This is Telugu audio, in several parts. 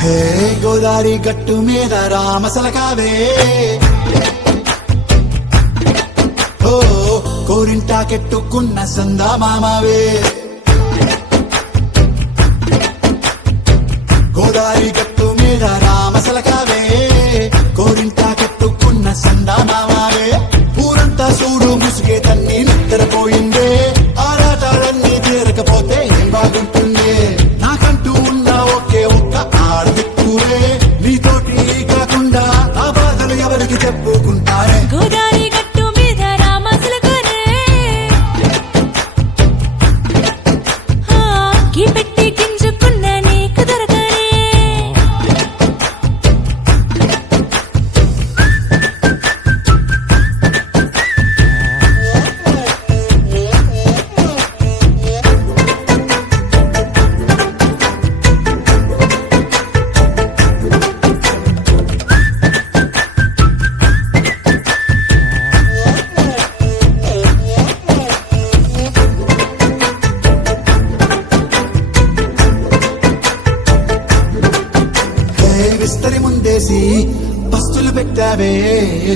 హే గోదారి గట్టు మీద రామసలకావే ఓ కోరింటా కెట్టుకున్న సందా మామావే గోదారి గట్టు మీద రామసలకావే కోరింటా కెట్టుకున్న సందా మామావే ఊరంతా చూడు ముసుగే తన్ని నిద్రపోయిందే ఆరాటాలన్నీ తీరకపోతే ఏం బాగుంటుంది నాకంటూ ఉన్న ఒకే ఒక్క ఆడదిక్కువే నీతోటి కాకుండా ఆ బాధలు ఎవరికి చెప్పుకుంటారే గోదారి గట్టు మీద రామసలకానే కి పెట్టి గింజుకున్న నీకు దొరకనే విస్తరి ముందేసి పస్తులు పెట్టావే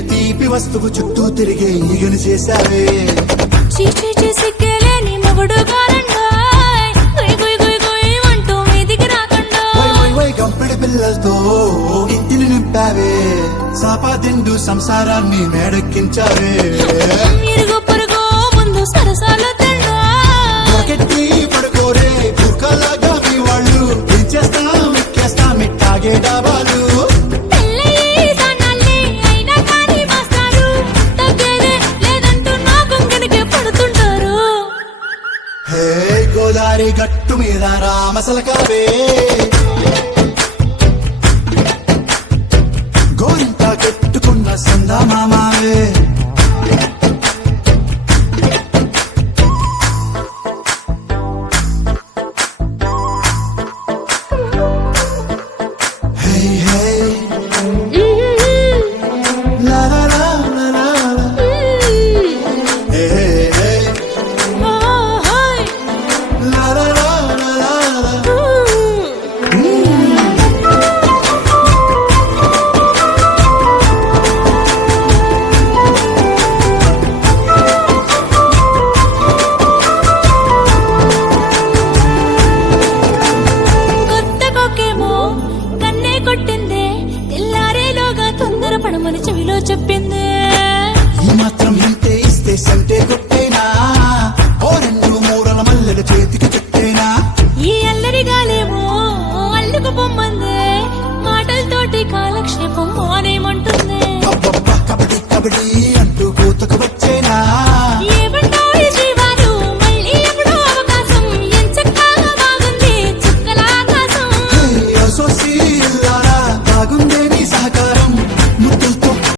తీపి వస్తువు చుట్టూ తిరిగే ఈగను చేశావే చీచీ చేసి కేలేని మొగుడు గారండాయ్ గుయ్ గుయ్ గుయ్ గుయ్ అంటూ మీదికి రాకుండా వై గంపిడి పిల్లలతో ఇంటిని నింపావే సాపాదిండు సంసారాన్ని మేడెక్కించావే ఇరుగు పొరుగు ముందు సరసాలు తిన్నా రాకెట్టి పడుకోరే కుక్కలాగా మీ వాళ్ళు పెంచేస్తాం ఎక్కేస్తాం ఇట్టాగే డాబాలు పెళ్ళయి సన్నాల్ని అయినా కానీ మాస్టారు తగ్గేదే లేదంటూ నా గొంగడికే పడుతుంటారు హే గోదారి గట్టు మీద రామసలకావే గోరింట కట్టుకున్న సందా మామావే హే హే లా లా లా లా లా లా. హే హే ఓహోయ్ లా లా లా లా లా లా. కొత్త కొక్కేమో కన్నే కొట్టిందే తెల్లారేలోగా తొందర పడమని చెవిలో చెప్పి